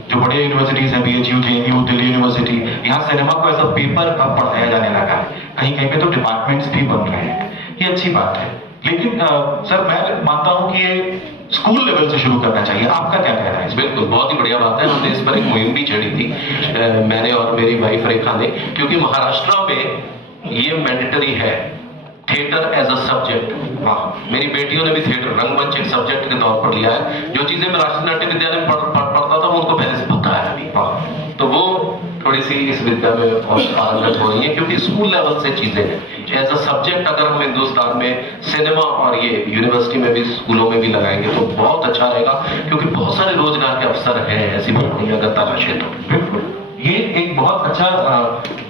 जो बड़े यूनिवर्सिटीज हैं, BHU, JNU, दिल्ली यूनिवर्सिटी, यहाँ सिनेमा को एज अ पेपर अब पढ़ाया जाने लगा है। कहीं कहीं पे तो डिपार्टमेंट्स भी बन रहे हैं, ये अच्छी बात है। लेकिन सर मैं मानता हूँ कि ये स्कूल लेवल से शुरू करना चाहिए, आपका क्या कहना है? बिल्कुल, बहुत ही बढ़िया बात है। हमने इस पर एक मुहिम भी छेड़ी थी, मैंने और मेरी वाइफ रेखा ने, क्योंकि महाराष्ट्र में ये मैंडेटरी है, थिएटर एज अ सब्जेक्ट। मेरी बेटियों ने भी थिएटर रंगमंच एक सब्जेक्ट के तौर पर लिया है। जो चीजें मैं राष्ट्रीय नाट्य विद्यालय में पढ़ता था वो उनको पहले से पता है अभी, तो वो थोड़ी सी इस विद्या में और पारंगत हो रही है, क्योंकि स्कूल लेवल से चीजें हैं। एज अ सब्जेक्ट अगर हम हिंदुस्तान में सिनेमा और ये यूनिवर्सिटी में भी, स्कूलों में भी लगाएंगे तो बहुत अच्छा रहेगा, क्योंकि बहुत सारे रोजगार के अवसर हैं ऐसी भर्ती अगर तलाशे तो। बिल्कुल, ये एक बहुत अच्छा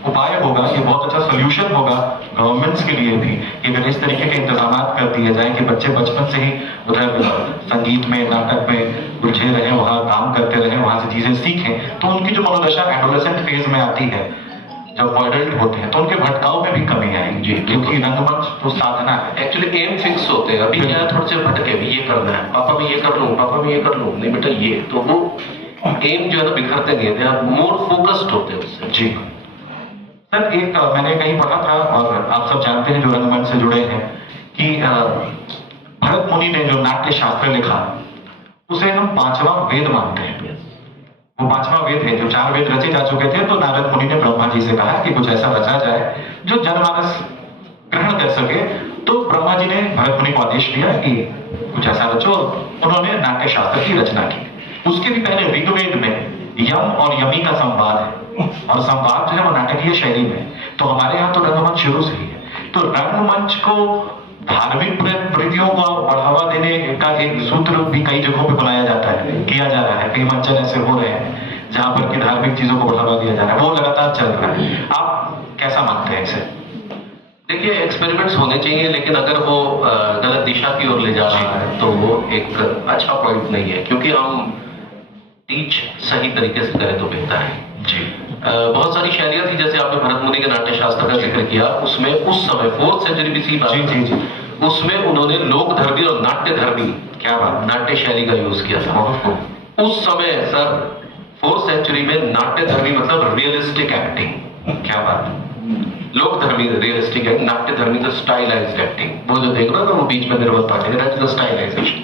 उपाय होगा, ये बहुत अच्छा सोल्यूशन होगा गवर्नमेंट्स के लिए भी, कि अगर इस तरीके के इंतजाम कर दिए जाएं कि बच्चे बचपन से ही उधर संगीत में, नाटक में उलझे रहें, वहाँ काम करते रहें, वहाँ से चीजें सीखें, तो उनकी जो मनोदशा एडोलेसेंट फेज में आती है, जब वो एडल्ट होते हैं, तो उनके भटकाव में भी कमी आएगी। जी, क्योंकि रंगमंच तो साधना है। एक्चुअली एम फिक्स होते हैं, अभी क्या थोड़े से भटके, भी ये करना है, पापा मैं ये कर लूँ, पापा मैं ये कर लूँ, नहीं बेटा ये, तो वो एम जो है ना बिखरते नहीं है, आप मोर फोकस्ड होते हैं उससे। जी सर, एक मैंने कहीं पढ़ा था, और आप सब जानते हैं जो रंगमंच से जुड़े हैं, कि भरत मुनि ने जो नाट्य शास्त्र लिखा उसे हम 5वां वेद मानते हैं। वो 5वां वेद है, जो 4 वेद रचे जा चुके थे, तो नारद मुनि ने ब्रह्मा जी से कहा कि कुछ ऐसा रचा जाए जो जनमानस ग्रहण कर सके। तो ब्रह्मा जी ने भरत मुनि को आदेश दिया कि कुछ ऐसा रचो। उन्होंने नाट्य शास्त्र की रचना की। उसके भी पहले ऋग्वेद में यम और यमी का संवाद है, और संवाद जो है वो नाटकीय शैली में। तो हमारे यहाँ तो रंगमंच शुरू से ही है। तो रंगमंच को धार्मिक प्रवृत्तियों को बढ़ावा देने का एक सूत्र भी कई जगहों पे बनाया जाता है, किया जा रहा है। कई मंचन ऐसे हो रहे हैं जहां पर कि धार्मिक चीजों को बढ़ावा दिया जा रहा है, वो लगातार चल रहा है। आप कैसा मानते हैं इसे? देखिए, एक्सपेरिमेंट्स होने चाहिए, लेकिन अगर वो गलत दिशा की ओर ले जा रहा है तो वो एक अच्छा पॉइंट नहीं है, क्योंकि हम टीच सही तरीके से करें तो बेहतर है। जी, बहुत सारी शैलियां थी, जैसे आपने भरत मुनि के नाट्य शास्त्र का जिक्र किया, उसमें उस समय 4th सेंचुरी BC बात, उसमें उन्होंने लोक धर्मी और नाट्य धर्मी, क्या बात, नाट्य शैली का यूज किया था। उस समय सर 4th सेंचुरी में नाट्य धर्मी मतलब रियलिस्टिक एक्टिंग, क्या बात, लोक धर्मी रियलिस्टिक एक्टिंग, नाट्य धर्मी तो स्टाइलाइज्ड एक्टिंग। वो जो देख रहा था वो बीच में Nirmal Patil, that is the stylization.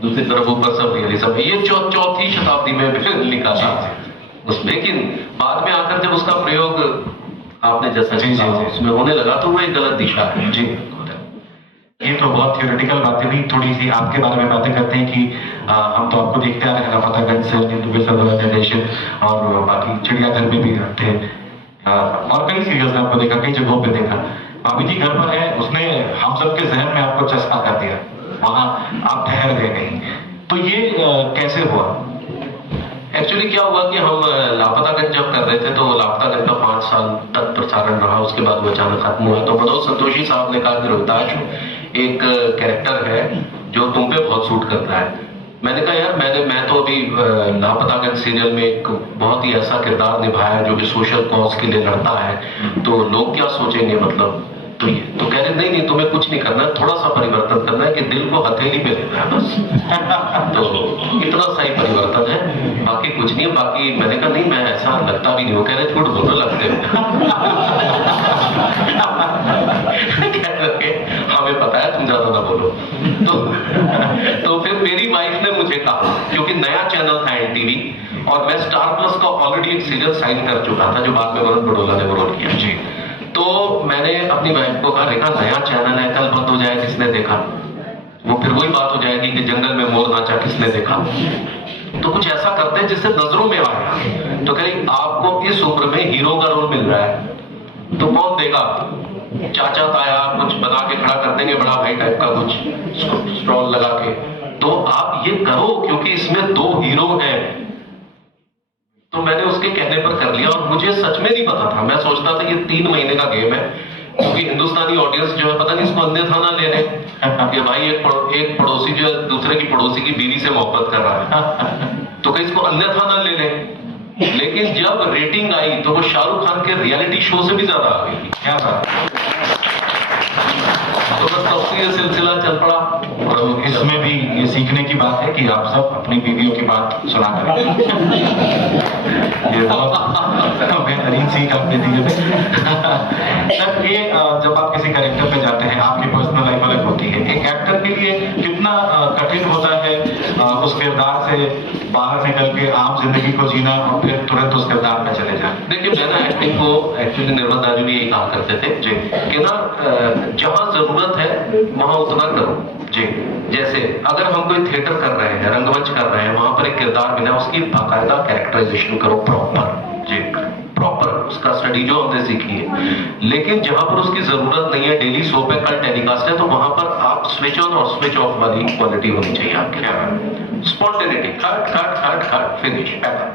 दूसरी तरफ ऊपर सब रियलिज्म, ये 4th शताब्दी में लिखा था उसमें, लेकिन बाद में आकर जब उसका प्रयोग आपने जैसा उसमें होने लगा तो वो एक गलत दिशा है। जी, ये तो बहुत थियोरेटिकल बातें भी, थोड़ी सी आपके बारे में बातें करते हैं कि हम तो आपको देखते आ रहे हैं लापतागंज से निर्देशित, और बाकी चिड़ियाघर में भी थे, और कई सीरियल्स में आपको देखा, कई जगहों पे देखा। भाभी जी घर पर है, उसने हम सबके जहन में आपको चस्पा कर दिया, वहां आप ठहर गए कहीं। तो ये कैसे हुआ? एक्चुअली क्या हुआ कि हम लापतागंज जब कर रहे थे तो लापतागंज का 5 साल तक प्रसारण रहा, उसके बाद वो अचानक खत्म हुआ। तो मनोज संतोषी साहब ने कहा कि रोहिताश, एक कैरेक्टर है जो तुम पे बहुत सूट करता है। मैंने कहा यार मैं तो अभी लापतागंज सीरियल में एक बहुत ही ऐसा किरदार निभाया जो कि सोशल कॉज के लिए लड़ता है, तो लोग क्या सोचेंगे, मतलब तो ये तो कह रहे नहीं तुम्हें कुछ नहीं करना है, थोड़ा सा परिवर्तन करना है कि दिल को हथेली पे लेना है बस। तो इतना सही परिवर्तन है, बाकी कुछ नहीं है। बाकी मैंने कहा नहीं, मैं ऐसा लगता भी नहीं हूँ। कह रहे झूठ बोलो, लगते हमें पता है तुम ज्यादा ना बोलो। तो फिर मेरी वाइफ ने मुझे कहा, क्योंकि नया चैनल था NTV, और मैं स्टार प्लस का ऑलरेडी एक सीरियल साइन कर चुका था जो बाद में वरुण बड़ोला ने रोल किया। जी, तो मैंने अपनी वाइफ को कहा, रेखा नया चैनल है, कल बंद हो जाए, किसने देखा? वो फिर वही बात हो जाएगी कि जंगल में मोर नाचा, किसने देखा? तो कुछ ऐसा करते हैं जिससे नजरों में आए। तो कह रही आपको इस उम्र में हीरो का रोल मिल रहा है तो कौन देगा? चाचा ताया कुछ बना के खड़ा कर देंगे, बड़ा भाई टाइप का कुछ स्टॉल लगा के, तो आप ये करो क्योंकि इसमें 2 हीरो हैं। तो मैंने उसके कहने पर कर लिया, और मुझे सच में नहीं पता था, मैं सोचता था ये 3 महीने का गेम है, क्योंकि हिंदुस्तानी ऑडियंस जो है पता नहीं इसको अन्यथा ना ले ले कि भाई एक पड़ोसी जो है दूसरे की पड़ोसी की बीवी से मोहब्बत कर रहा है, तो कहीं इसको अन्यथा ना ले ले। लेकिन जब रेटिंग आई तो वो शाहरुख खान के रियलिटी शो से भी ज्यादा आ गई। क्या बात है। तो बस तब से ये सिलसिला चल पड़ा। और इसमें भी ये सीखने की बात है कि आप सब अपनी बीवियों की बात सुना करें। ये बहुत बेहतरीन सीख आपने दी है। सर ये जब आप किसी कैरेक्टर पे जाते हैं, आपकी पर्सनल लाइफ अलग होती है, एक एक्टर के लिए कितना कठिन होता है उस किरदार से बाहर निकल के आम जिंदगी को जीना और फिर तुरंत उस किरदार में चले जाना। देखिए मैं ना एक्टिंग को एक्चुअली निर्मल दाजू भी यही कहा करते थे जी कि ना जहां जरूरत है वहां उतना करो जी। जैसे अगर हम कोई थिएटर कर रहे हैं, रंगमंच कर रहे हैं, वहां पर एक किरदार बिना उसकी बाकायदा कैरेक्टराइजेशन करो प्रॉपर जी, प्रॉपर उसका स्टडी जो हमने सीखी है। लेकिन जहां पर उसकी जरूरत नहीं है, डेली शो पे कल टेलीकास्ट है, तो वहां पर आप स्विच ऑन और स्विच ऑफ वाली क्वालिटी होनी चाहिए आपके यहाँ। Spontaneity, cut cut cut cut finish pattern.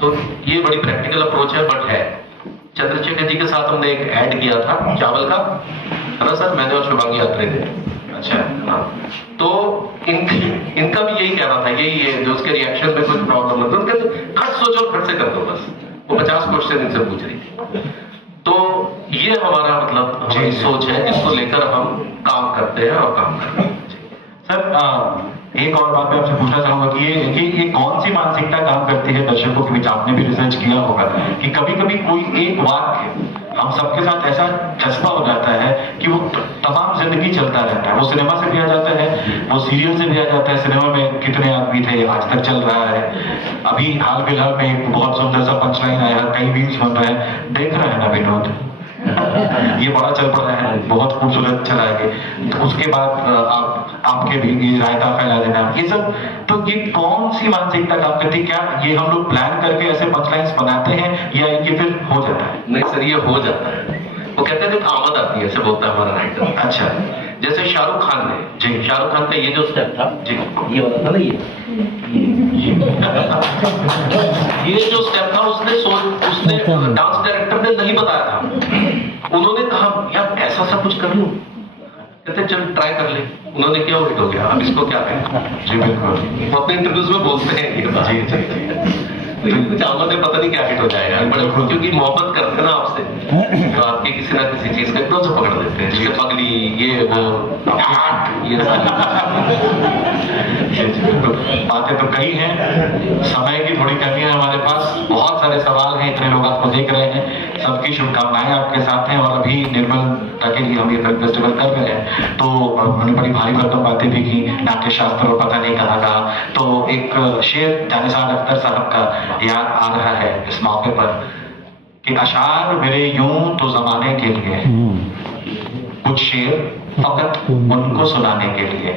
तो ये बड़ी प्रैक्टिकल अप्रोच है, बट है। चंद्रशेखर जी के साथ हमने एक ऐड किया था चावल का, है ना सर, मैंने और शुभांगी यात्रे थे। अच्छा हाँ, तो इनका भी यही कहना था, यही है जो उसके रिएक्शन में कुछ प्रॉब्लम होता है, उनके खट सोचो खट से कर दो बस। वो 50 क्वेश्चन इनसे पूछ रही थी। तो ये हमारा मतलब हमारी सोच है, जिसको लेकर हम काम करते हैं और काम करते हैं। सर एक और बात मैं आपसे पूछना चाहूंगा कि ये कौन सी मानसिकता काम करती है दर्शकों के बीच? आपने भी रिसर्च किया होगा कि कभी कभी कोई एक वाक्य हम सबके साथ ऐसा चस्पा हो जाता है कि वो तमाम जिंदगी चलता रहता है। वो सिनेमा से भी आ जाता है, वो सीरियल से भी आ जाता है। सिनेमा में कितने आदमी थे, आज तक चल रहा है। अभी हाल फिलहाल में एक बहुत सुंदर सा पंचलाइन आया, कई वील्स बन रहे हैं, देख रहे हैं ना विनोद, ये बड़ा चल पड़ा है, बहुत खूबसूरत चला है। तो उसके बाद आपके भी रायता फैला देना, ये सब, तो ये कौन सी मानसिकता काम करती है? क्या ये हम लोग प्लान करके ऐसे पंचलाइन्स बनाते हैं या ये फिर हो जाता है? नहीं सर, ये हो जाता है। वो कहते हैं कि आमद आती है, ऐसे बोलता है हमारा राइटर। अच्छा, जैसे शाहरुख खान ने जी, शाहरुख खान का ये जो स्टेप था जी, ये वाला था ना, ये जो स्टेप था उसने डांस डायरेक्टर ने नहीं बताया था। उन्होंने कहा यार ऐसा सा कुछ कर लूं, कहते चल ट्राई कर ले। उन्होंने क्या हिट हो गया, अब इसको क्या कहें। जी बिल्कुल, वो अपने इंटरव्यूज में बोलते हैं ये बात। जी जी जी, कुछ आमद है, पता नहीं क्या हिट हो जाएगा, बड़े क्योंकि मोहब्बत करते हैं ना आपसे, तो आपकी किसी ना किसी चीज का एकदम से पकड़ लेते हैं, जैसे पगली, ये वो, ये बातें तो कई हैं, समय की थोड़ी कमी है हमारे पास, बहुत सारे सवाल हैं, इतने लोग आपको देख रहे हैं, सबकी शुभकामनाएं आपके साथ हैं। और अभी निर्मलता के लिए हम ये फिल्म फेस्टिवल कर रहे हैं, तो उन्होंने बड़ी भारी भरकम बातें भी की, नाट्य शास्त्र और पता नहीं कहा। तो एक शेर जानिसार अख्तर साहब का याद आ रहा है इस मौके पर कि अशार मेरे यूं तो जमाने के लिए, कुछ शेर फकत उनको सुनाने के लिए,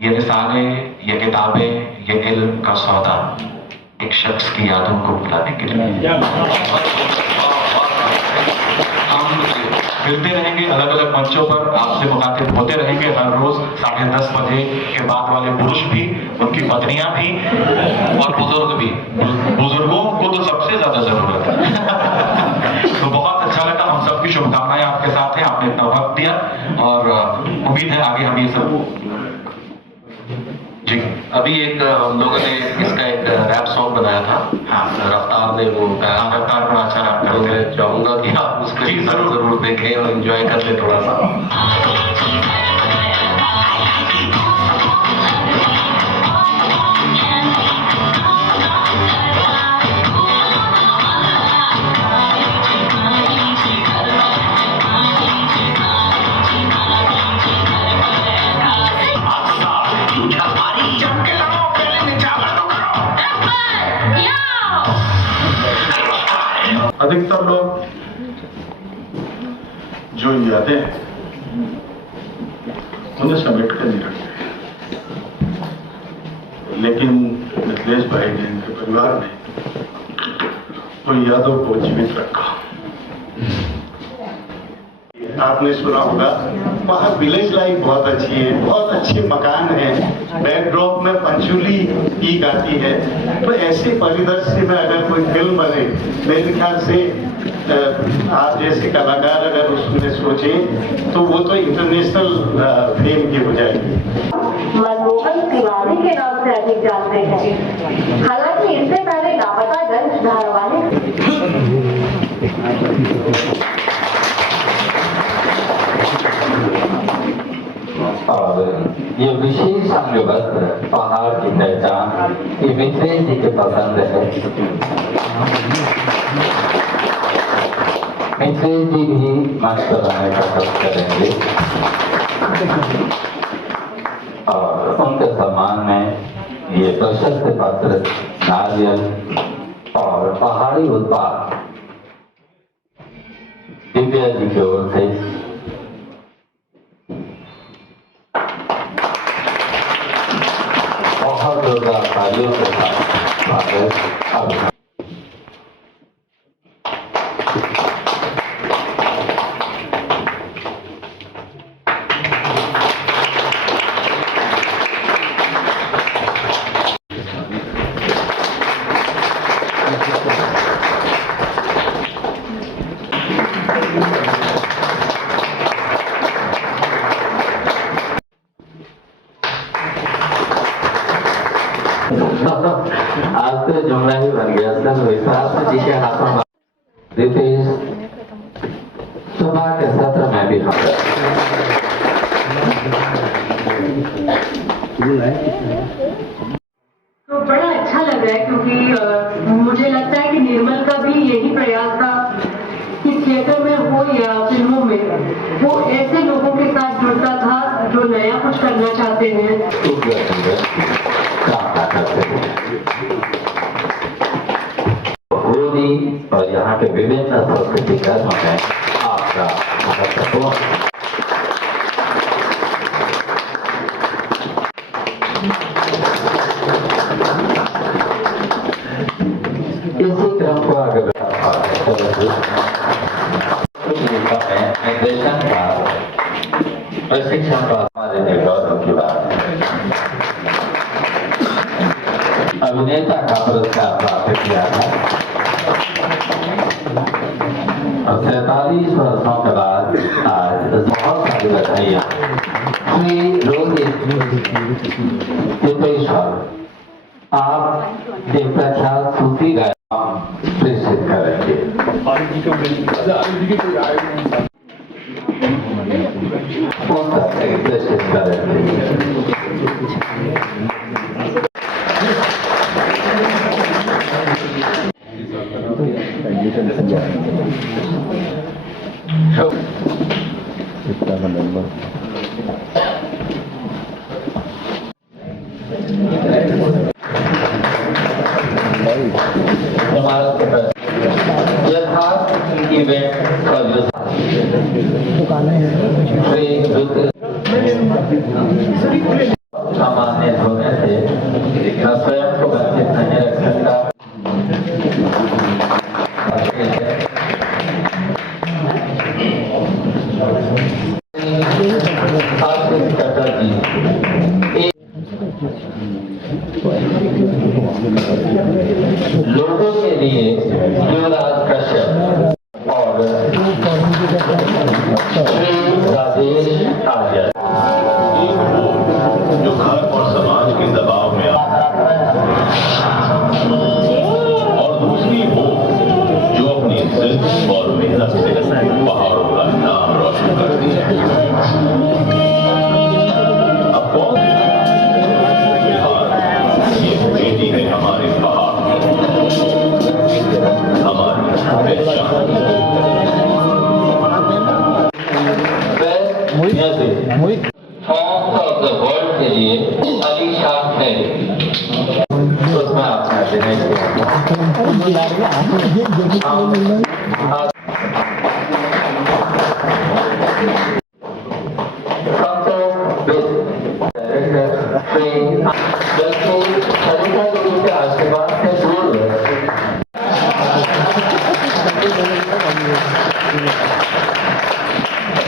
ये रिसाले, ये किताबें, ये इल्म का सौदा, एक शख्स की यादों को बुलाने के लिए। हम मिलते रहेंगे अलग अलग मंचों पर, आपसे मुखातिब होते रहेंगे हर रोज 10:30 बजे के बाद वाले पुरुष भी, उनकी पत्नियां भी और बुजुर्ग भी। बुजुर्गों को तो सबसे ज्यादा जरूरत है। तो बहुत अच्छा लगा, हम सबकी शुभकामनाएं आपके साथ हैं, आपने इतना वक्त दिया और उम्मीद है आगे हम ये सब जी। अभी एक हम लोगों ने इसका एक रैप सॉन्ग बनाया था, रफ्तार ने वो गाया, रफ्तार बड़ा अच्छा रैप करते हैं। मैं चाहूंगा कि आप उसको जरूर देखें और एंजॉय कर ले थोड़ा सा। अधिकतर लोग जो यादें उन्हें समेट कर नहीं रखते, लेकिन मिथिलेश भाई ने, इनके परिवार ने उन यादों को जीवित रखा। आपने सुना होगा वहाँ विलेज लाइफ बहुत अच्छी है, बहुत अच्छे मकान हैं, बैकड्रॉप में पंचुली की गाती है। तो ऐसे परिदृश्य में अगर कोई फिल्म बने, मेरे ख्याल से आप जैसे कलाकार अगर उसमें सोचे तो वो तो इंटरनेशनल फेम की हो जाएगी। मनमोहन तिवारी के नाम से अधिक जानते हैं, हालांकि इससे पहले लापता ये विशेष अंग वस्त्र पहाड़ की पहचान ये मिथिलेश जी के पसंद है। मिथिलेश जी भी मंच पर आने का कोशिश करेंगे और उनके सम्मान में ये प्रशस्ति पत्र, नारियल और पहाड़ी उत्पाद दिव्या जी की ओर से बहुत जोरदार तालियों के साथ स्वागत। आज तो जुमला ही बन गया सर। विश्वास जी के हाथों में रितेश सुबह के सत्र में भी हम तो बड़ा अच्छा लग रहा है क्योंकि मुझे लगता है कि निर्मल का भी यही प्रयास था कि थिएटर में हो या फिल्मों में वो ऐसे लोगों के साथ जुड़ता था जो नया कुछ करना चाहते हैं। होली और यहाँ के विभिन्न सांस्कृतिक कर्मों में आपका महत्वपूर्ण इसी क्रम को आगे निर्देशन का प्रशिक्षण का हमारे लिए गौरव की बात है। अभिनेता का पुरस्कार प्राप्त किया था और 47 वर्षों के बाद आज बहुत सारी बधाइयाँ श्री रोहित चितेश्वर, आप एक प्रख्यात सूफी गायक प्रेषित करेंगे। प्रेषित करेंगे। सामान्य होने से स्वयं को वंचित नहीं रख सकता। लोगों के लिए युवराज कश्यप और श्री राजेश आर्य जो घर और समाज के दबाव में और दूसरी वो जो अपनी जिद और मेहनत से पहाड़ों का नाम रोशन करती है। अब कौन ये बेटी है हमारे पहाड़ हमारी पहचान। फॉर्म ऑफ द वर्ल्ड के लिए अलीशान है, उसमें आपने अभिनय के आशीर्वाद से दूर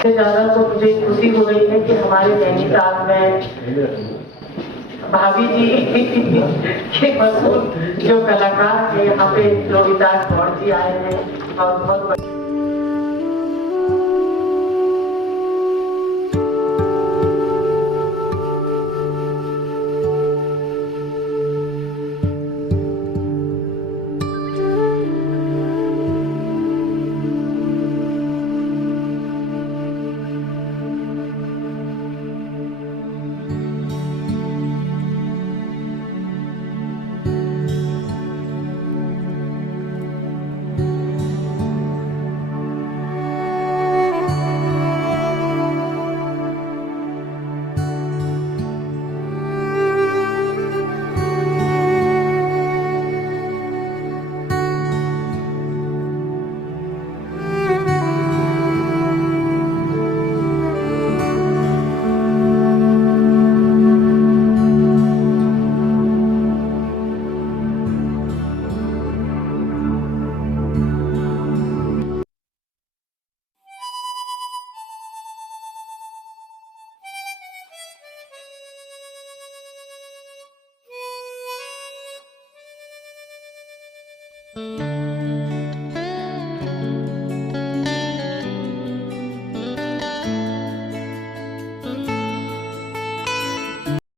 ज्यादा तो मुझे खुशी हो रही है कि हमारे नैनीताल में भाभी जी के मशहूर जो कलाकार है यहाँ पे लोहिदास गौड़ जी आए हैं और बहुत है।